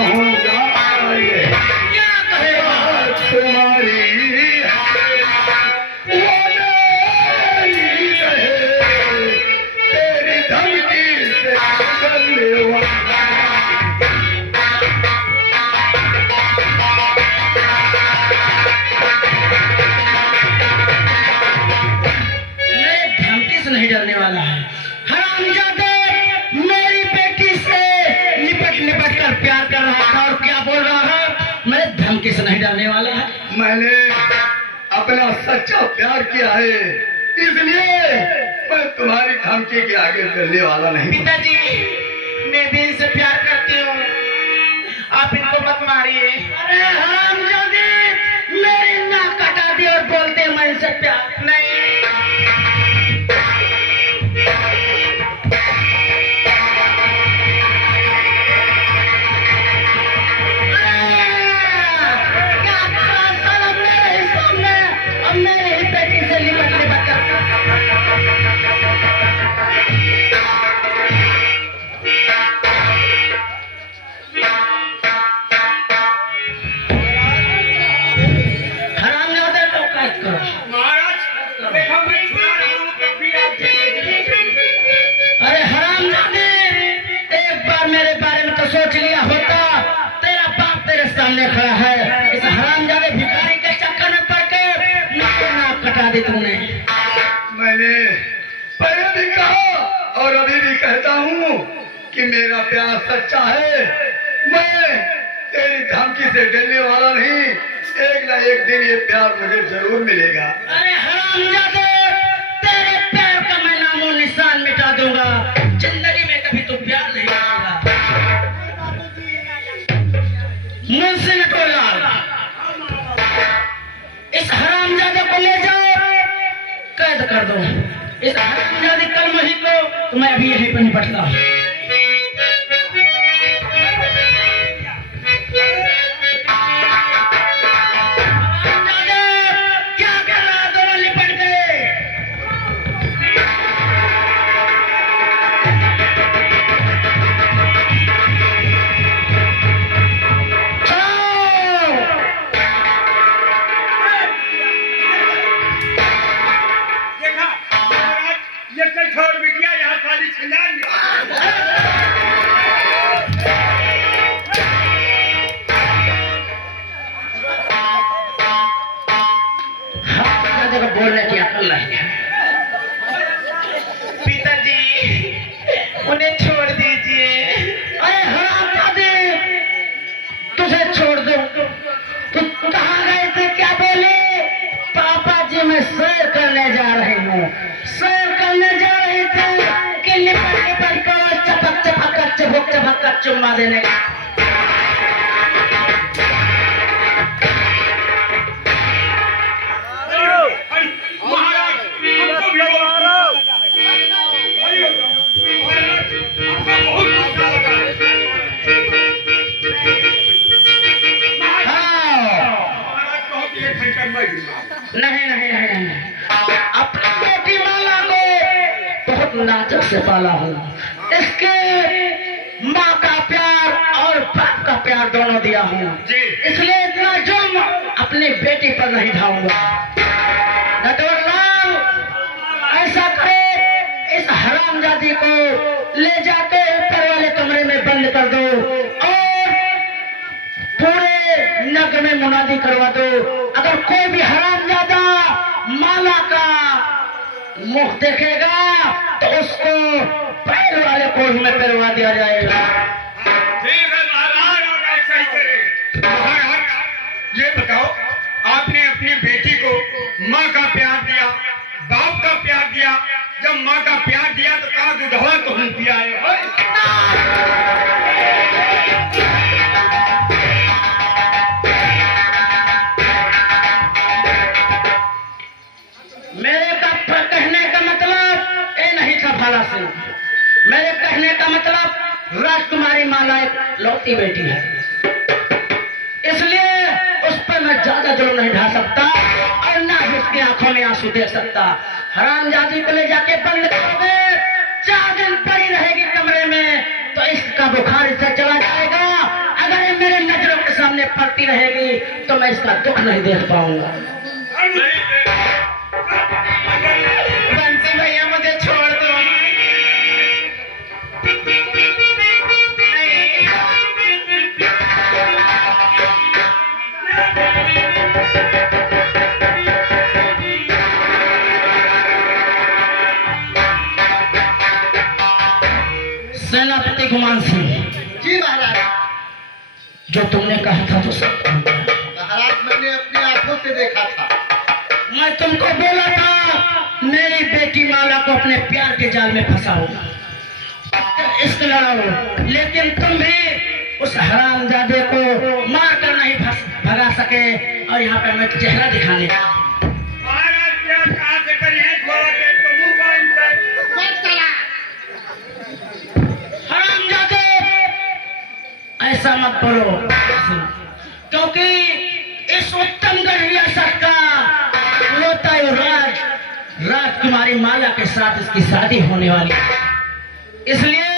कहूँगा ये क्या कहेगा? तुम्हारी वो नहीं रहे, तेरी धमकी से करने वाला। मेरे धमकी से नहीं डरने वाला है। हरामजादे मेरी बेटी से लिपट लिपट कर प्यार कर रहा था और क्या बोल रहा है? मेरे धमकी से नहीं डरने वाला है। मैंने अपना सच्चा प्यार किया है, इसलिए मैं तुम्हारी धमकी के आगे डरने वाला नहीं। पिताजी, मैं भी इनसे प्यार करती हूँ, आप इनको मत मारिए। अरे हरामजादे, मेरी नाक कटा दी और बोलते हैं मैं इनसे प्यार नहीं। क्या करा साला मेरे ही सामने, अब मेरे ही बेटी से लिपट लिपट कर। हरामजादे को कैद करो। महाराज देखो मैं छुड़ा रहा हूँ तब भी आप अरे हरामजादे, एक बार मेरे बारे में तो सोच लिया होता। तेरा बाप तेरे सामने खड़ा है, इस हरामजादे भिखारी के चक्कर में पड़ के नाक कटा दी तूने। मैंने पहले भी कहा और अभी भी कहता हूँ कि मेरा प्यार सच्चा है। मैं तेरी धमकी से डरने वाला नहीं, एक ना एक दिन ये प्यार मुझे जरूर मिलेगा। अरे हरामजादे, तेरे प्यार का मैं नामो निशान मिटा दूंगा, जिंदगी में कभी तू प्यार नहीं करेगा। मुंशी नटवरलाल, इस हरामजादे को ले जाओ, कैद कर दो। इस हरामजादे कलमही को मैं अभी यहीं पर निपटता हूँ। हरामजादे, क्या कर रहा है? दोनों लिपट गए। देखा महाराज ये कल छोड़ बिटिया यहाँ खाली छिंदान हरामजादे को बोलने की अकल नहीं है। पिताजी, उन्हें छोड़ दीजिए। अरे हरामजादे, तुझे छोड़ दो? तू कहाँ गए थे? क्या बोले? पापा जी मैं सैर करने जा रही हूँ। सैर करने जा रही थी कि लिपट लिपट कर चपक चपक कर चबुक चबक कर चुम्मा देने का। महाराज हमको भी महाराज हमको बहुत गुस्सा लगा। महाराज कहो कि ये खनकर मैं दूंगा। नहीं नहीं नहीं नहीं, अपनी बेटी माला को बहुत नाजुक से पाला हूँ। इसके माँ का प्यार और बाप का प्यार दोनों दिया हूँ, जी। इसलिए इतना जुर्म अपनी बेटी पर नहीं ढाऊंगा। नटवरलाल, ऐसा करो, इस हरामजादी को ले जाके ऊपर वाले कमरे में बंद कर दो और पूरे नगर में मुनादी करवा दो। अगर कोई भी हरामजादा माला का मुख देखेगा तो उसको पैर वाले कोर्ट में पैरवा दिया जाएगा। ठीक है महाराज, आप ऐसा ही करें। महाराज ये बताओ, आपने अपनी बेटी को माँ का प्यार दिया, बाप का प्यार दिया। जब माँ का प्यार दिया तो कहा दुधवा तो हम पिया मेरे का कहने का मतलब ये नहीं था भाला सिंह। मेरे कहने का मतलब राजकुमारी माला एक लौती बेटी है, इसलिए उस पर मैं ज्यादा जुल्म नहीं ढा सकता और ना ही उसकी आंखों में आंसू देख सकता। हरामजादी को ले जाके बंद करोगे, 4 दिन पड़ी रहेगी कमरे में तो इसका बुखार इससे चला जाएगा। अगर सामने पड़ती रहेगी तो मैं इसका दुख नहीं देख पाऊंगा। बंसी भैया मुझे छोड़ दो। सेनापति गुमान सिंह, जी महाराज। जो तुमने कहा था तो सब हो गया। महाराज मैंने अपनी आंखों से देखा था। मैं तुमको बोला था मेरी बेटी माला को अपने प्यार के जाल में फंसाओ, इश्क लड़ाओ, लेकिन तुम भी उस हरामजादे को मार कर नहीं भगा सके। और यहाँ पे मैं चेहरा दिखाने महाराज प्यार कहाँ से करिए, थोड़ा देर तो मुंह बंद कर। मत चला। हरामजादे ऐसा मत बोलो, क्योंकि इस उत्तमगढ़ रियासत का लोता राजकुमारी माला के साथ इसकी शादी होने वाली है। इसलिए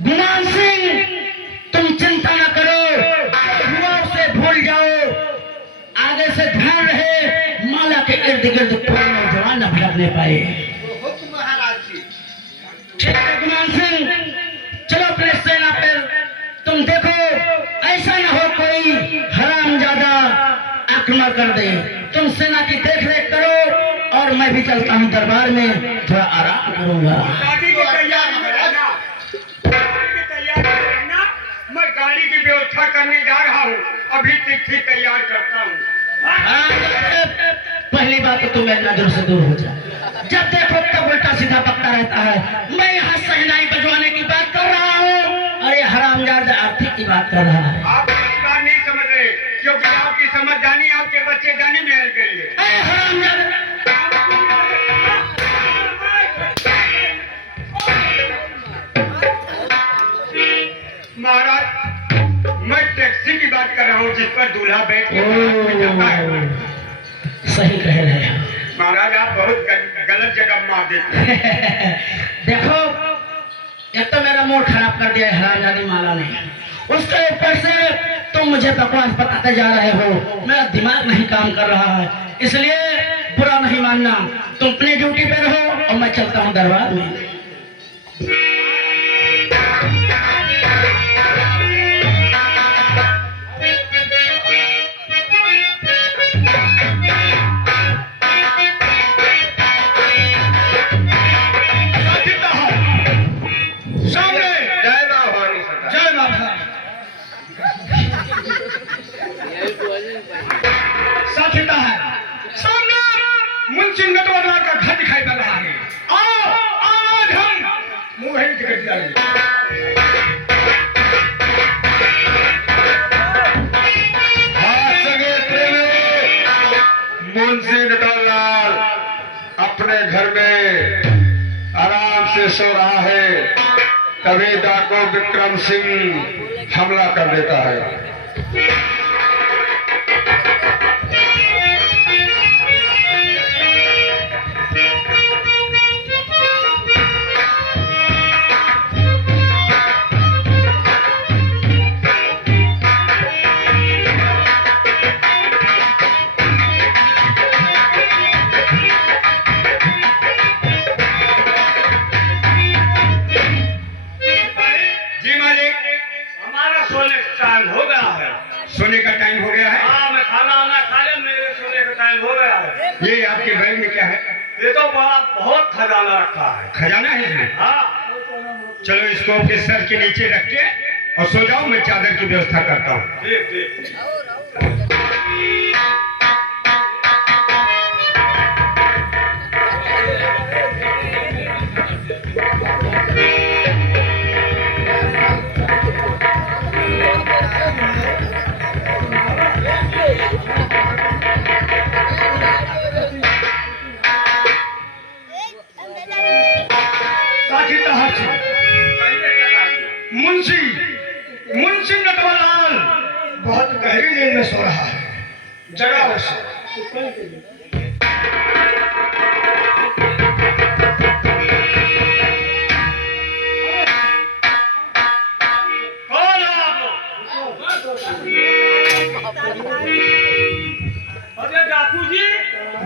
गुमान सिंह तुम चिंता न करो, हुआ उसे भूल जाओ। आगे से ध्यान रहे माला के इर्द गिर्द कोई नौजवान न भटकने पाए। हुक्म महाराज जी। ठीक है गुमान सिंह, चलो अपने सेना पर। तुम देखो ऐसा न हो कोई हरामजादा आक्रमण कर दे। तुम सेना की देख रेख करो और मैं भी चलता हूँ दरबार में, थोड़ा आराम करूंगा। शादी की तैयारी में रहना, शादी की तैयारी में रहना। मैं गाड़ी की व्यवस्था करने जा रहा हूँ, अभी चिट्ठी तैयार करता हूँ। पहली बात तो तुम्हें नजर से दूर हो जा। जब देखो तब उल्टा सीधा पकता रहता है। मैं यहाँ सहनाई बजवाने की बात कर रहा हूँ और ये हरामजादा आर्थिक की बात कर रहा है। आप इस बात नहीं समझ रहे, क्योंकि आपकी समझदारी आपके बच्चे जानी में आ गई है। अरे हरामजादा, महाराज मैं टैक्सी की बात कर रहा हूँ, जिस पर दूल्हा बैठ के बारात में जाता है। सही कह रहे हैं। महाराज आप बहुत गलत जगह मार देते हैं। देखो एक तो मेरा मूड खराब कर दिया है हरामजादी माला ने, उसके ऊपर से तुम मुझे बकवास बताते जा रहे हो। मेरा दिमाग नहीं काम कर रहा है, इसलिए बुरा नहीं मानना। तुम अपनी ड्यूटी पे रहो और मैं चलता हूँ दरबार में। मुंशी नटवरलाल का घर दिखाई पड़ रहा है। आओ आज हम मुंह ही टिकट डालेंगे। मुंशी नटवरलाल अपने घर में आराम से सो रहा है, तभी डाको विक्रम सिंह हमला कर देता है। सोने का टाइम हो गया है। हाँ मैं खाना वाना खा लिया, मेरे सोने का टाइम हो गया है। ये आपके बैग में क्या है? ये तो बड़ा बहुत खजाना रखा है। खजाना है इसमें? हाँ चलो इसको अपने सर के नीचे रख के और सो जाओ, मैं चादर की व्यवस्था करता हूँ। ठीक ठीक। मुंशी नटवरलाल बहुत गहरी नींद में सो रहा है, जगाओ उसे। कौन हो आप? अरे डाकू जी,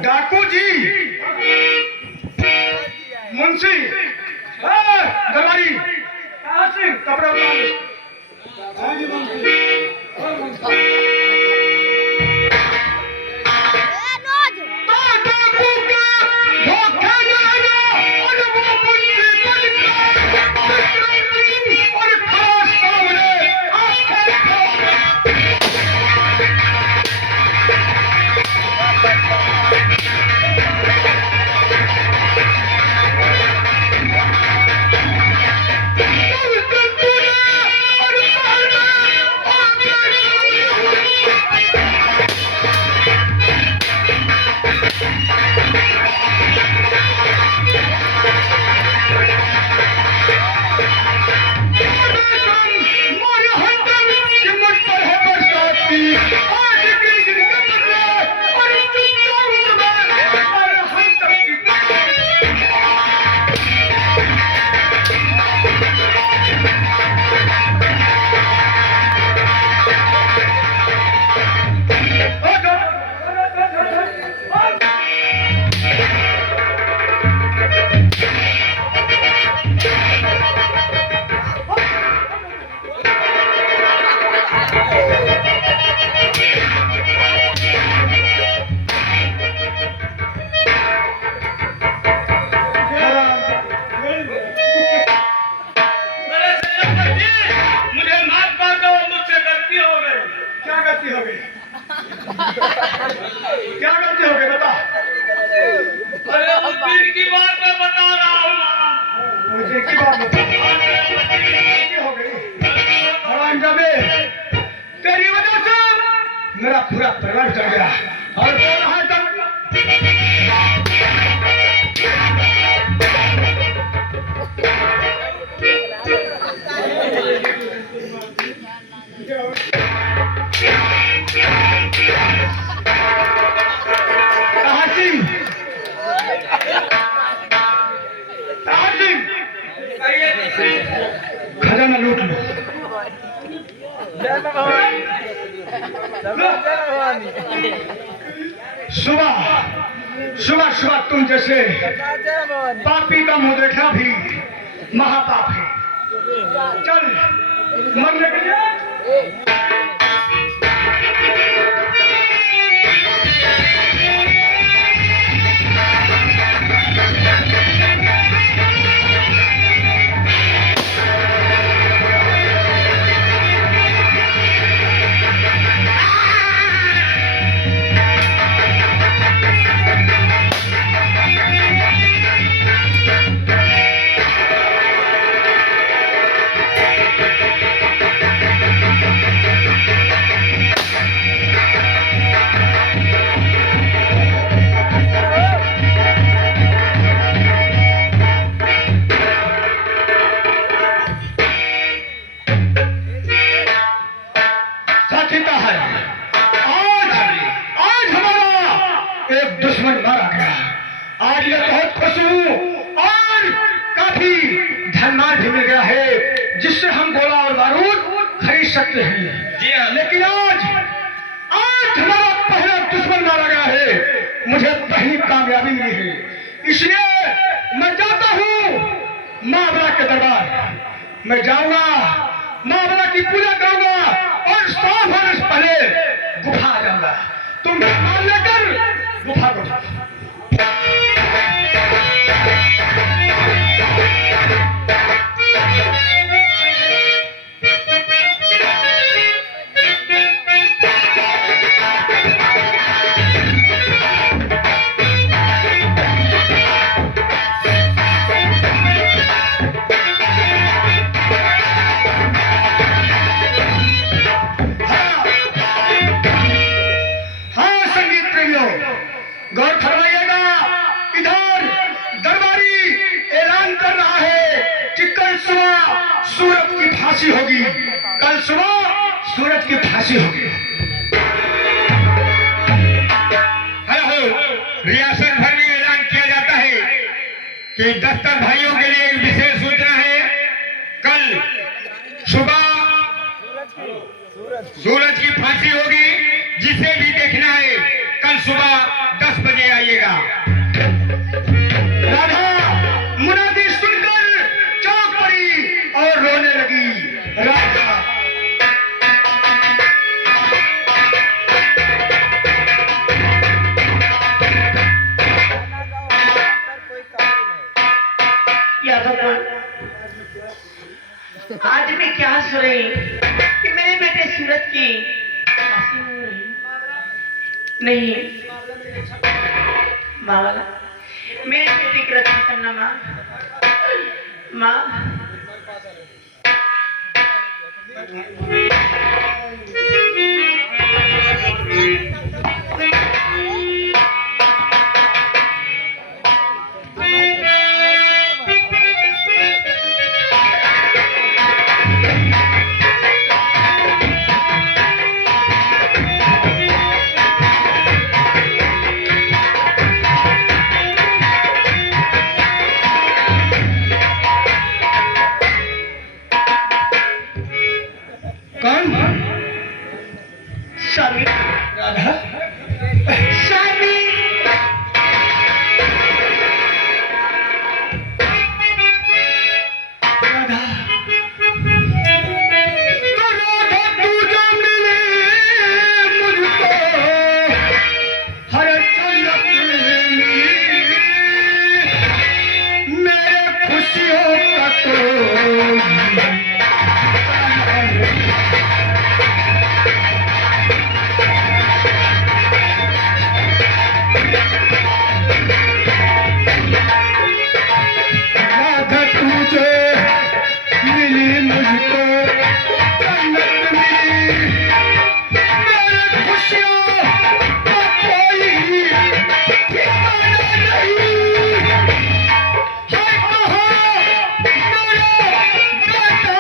डाकू जी, मुंशी, दरबारी, कपड़े उतार लो। हाँ जी मुंशी। क्या गलती हो गई बता। अरे उस दिन की बात मैं बता रहा हूँ। मुझे की बात बता। क्या हो गई? हरामजादे, तेरी वजह से मेरा पूरा परिवार चल गया और कौन है तब? खजाना लूट लो। सुबह सुबह तुम जैसे पापी का मुंह देखना भी महापाप है। चल मरने के लिए एक दुश्मन मारा गया। आज मैं बहुत खुश हूँ और काफी धनमान भी मिल गया है जिससे हम गोला और बारूद खरीद सकते हैं। जी हाँ। लेकिन आज हमारा पहला दुश्मन मारा गया है। मुझे पहली कामयाबी मिली है, इसलिए मैं जाता हूँ माँ बड़ा के दरबार। मैं जाऊंगा, माँ बड़ा की पूजा करूंगा और 100 वर्ष पहले गुफा आ जाऊंगा। तुम मान लेकर गुफा को गौर फरमाइएगा। इधर दरबारी ऐलान कर रहा है कि कल सुबह सूरज की फांसी होगी। कल सुबह सूरज की फांसी होगी। हेलो, रियासत भर में ऐलान किया जाता है कि दफ्तर भाइयों के लिए एक विशेष सूचना है। कल सुबह सूरज की फांसी होगी। जिसे भी देखना है कल सुबह 10 बजे आइएगा। राधा मुनादी सुनकर चौंक पड़ी और रोने लगी। राधा आज मैं क्या सुन रही कि मेरे बेटे सूरज की फांसी हो रही? नहीं माँ, मेरे बेटे की रक्षा करना माँ। माँ कौन? स्वामी, राधा स्वामी, राधा तो राधा तू जो मिले मुझको हर जन्नत में मेरे खुशियों का तो राधा तुझे मिली मुझको जन्नत मिली मेरे खुशियों का कोई ठिकाना नहीं है। कहाँ मेरा बेटा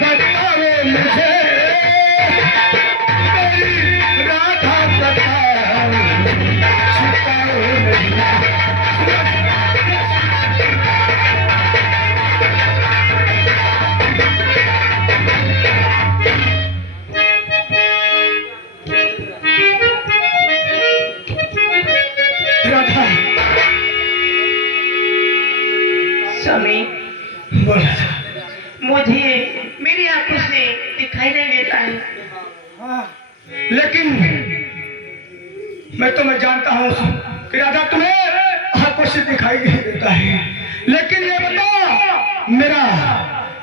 बताओ मुझे मेरी राधा बताओ छुपाओ नहीं। राधा स्वामी, बोला मुझे मेरी आंखों से दिखाई नहीं देता है। लेकिन मैं तुम्हें जानता हूँ कि राधा तुम्हें आंखों से दिखाई नहीं देता है। लेकिन ये बता मेरा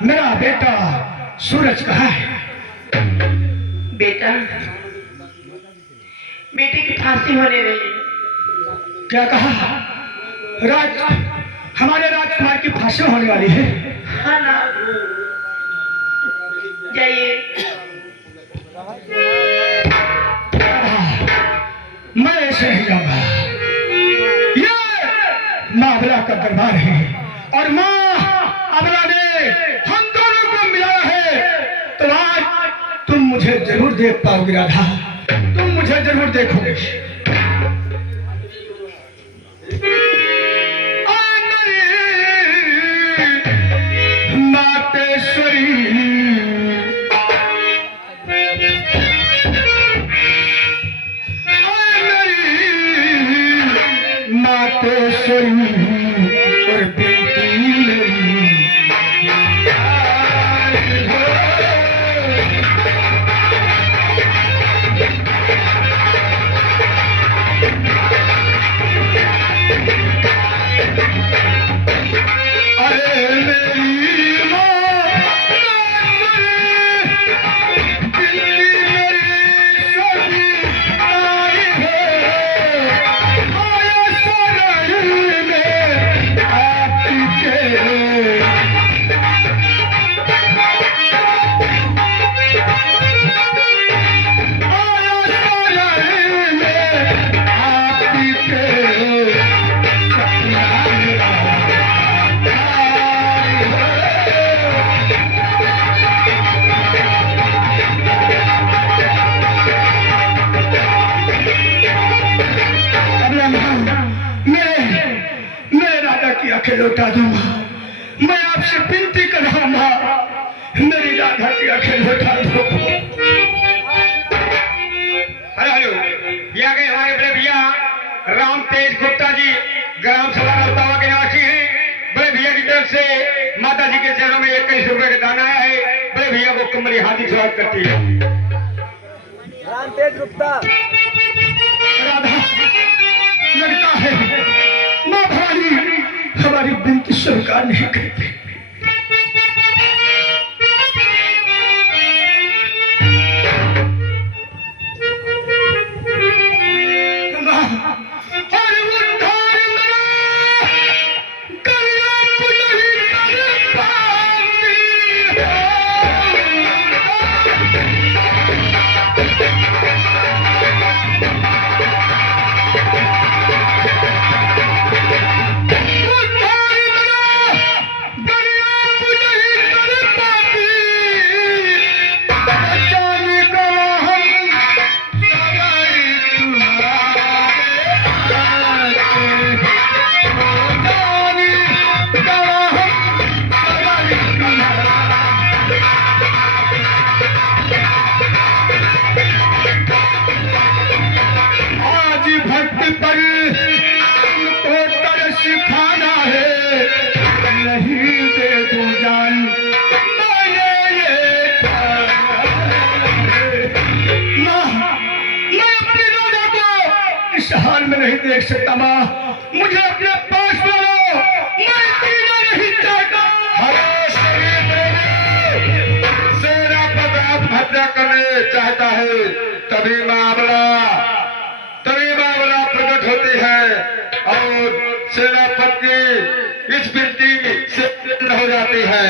मेरा बेटा सूरज कहाँ है? बेटा, बेटे की फांसी होने रही। क्या कहा? हमारे राजकुमार की फांसी होने वाली है। हाँ ना, जाइए। मैं ऐसे नहीं जाऊंगा। ये माँ अबला का दरबार है और माँ अबला ने हम दोनों को मिलाया है। तो आज तुम मुझे जरूर देख पाओगे राधा, तुम मुझे जरूर देखोगे। मातेश्वरी और बेटी मेरी अरे मेरी माँ दिल्ली मेरी सभी आई है आया शरण में आपके आंखें लौटा दूंगा। मैं आपसे विनती कर रहा हूँ माँ, मेरी राधा की आंखें लौटा दो। हार्दिक स्वागत करती है। राधा, लगता है माँ भवानी हमारी विनती स्वीकार नहीं करती। नहीं देख सकता माँ, मुझे अपने पास लो, मैं जीना नहीं चाहता। सेना पर आत्महत्या करने चाहता है, तभी मामला प्रकट होती है और सेनापति की इस विनती से प्रसन्न हो जाती है।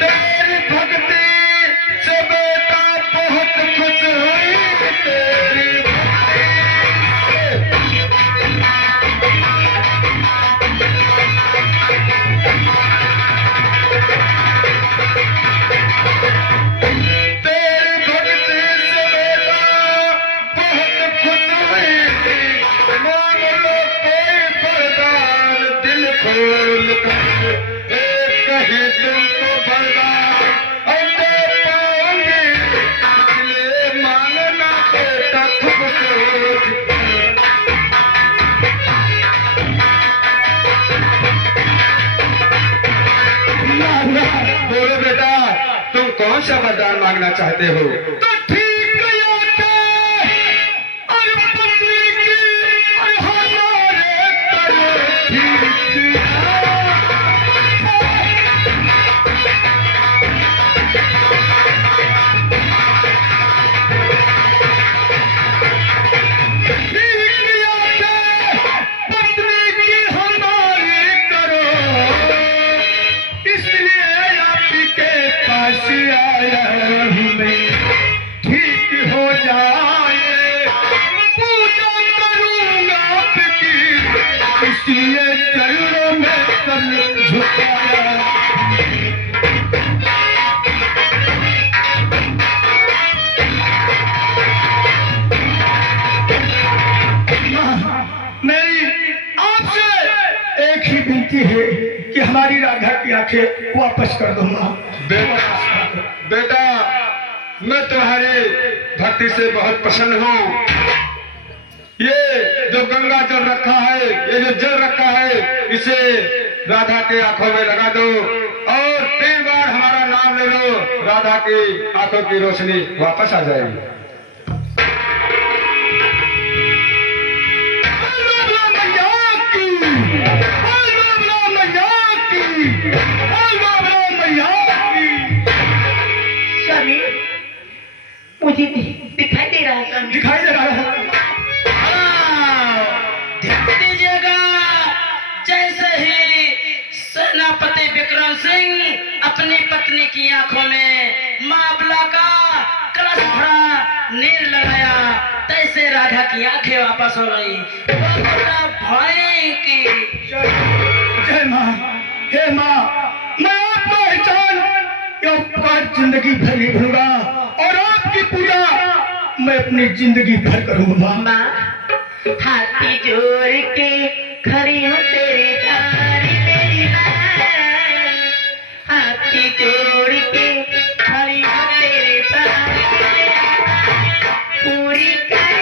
तेरी भक्ति से बेटा बहुत खुश हुई, तेरी बोलो बेटा, तुम कौन सा वरदान मांगना चाहते हो? तो ठीक कहते, और पत्नी की और हमारे करे ठीक। इसलिए चरणों में सर झुकाया। मेरी आपसे एक ही विनती है कि हमारी राधा की आंखें वापस कर दो माँ। बेटा, मैं तुम्हारी भक्ति से बहुत प्रसन्न हूँ। ये जो गंगा जल रखा है, ये जो जल रखा है, इसे राधा के आंखों में लगा दो और 3 बार हमारा नाम ले लो, राधा की आंखों की रोशनी वापस आ जाएगी। स्वामी, मुझे दिखाई दे रहा है। दिखाई दे रहा है। ध्यान दीजिएगा, जैसे ही सेनापति विक्रम सिंह अपनी पत्नी की आंखों में मामला का कलश भरा नीर लगाया, तैसे राधा की आंखें वापस हो गई। भाई की जय माँ, हे माँ, मैं आपका एहसान या उपकार जिंदगी भर नहीं भूलूंगा और आपकी पूजा मैं अपनी जिंदगी भर करूंगा माँ। हाथी जोड़ के खड़ी हूँ तेरे द्वार मेरी माँ, हाथी जोड़ के खड़ी हूँ तेरे द्वार पूरी कर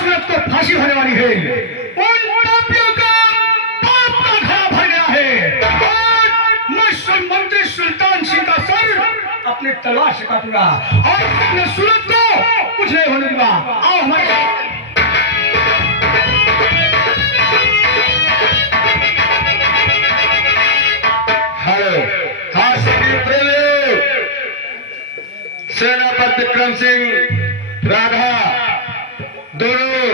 सूरत को फांसी होने वाली है। उन पापियों का पाप का घड़ा भर गया है और मैं मंत्री सुल्तान सिंह का सर अपनी तलवार से काटूंगा और अपने सूरत को कुछ नहीं होने दूंगा। आओ हमारे साथ। हेलो, हाँ संगीत प्रेमी, सेनापति विक्रम सिंह राधा दोनों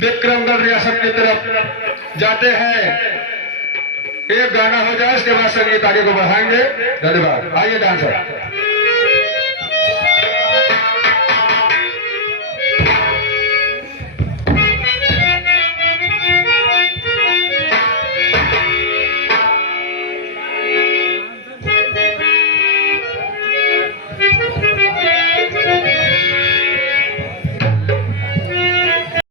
विक्रमगढ़ रियासत की तरफ जाते हैं। एक गाना हो जाए, इसके बाद संगीत आगे को बढ़ाएंगे। धन्यवाद। आइए डांसर।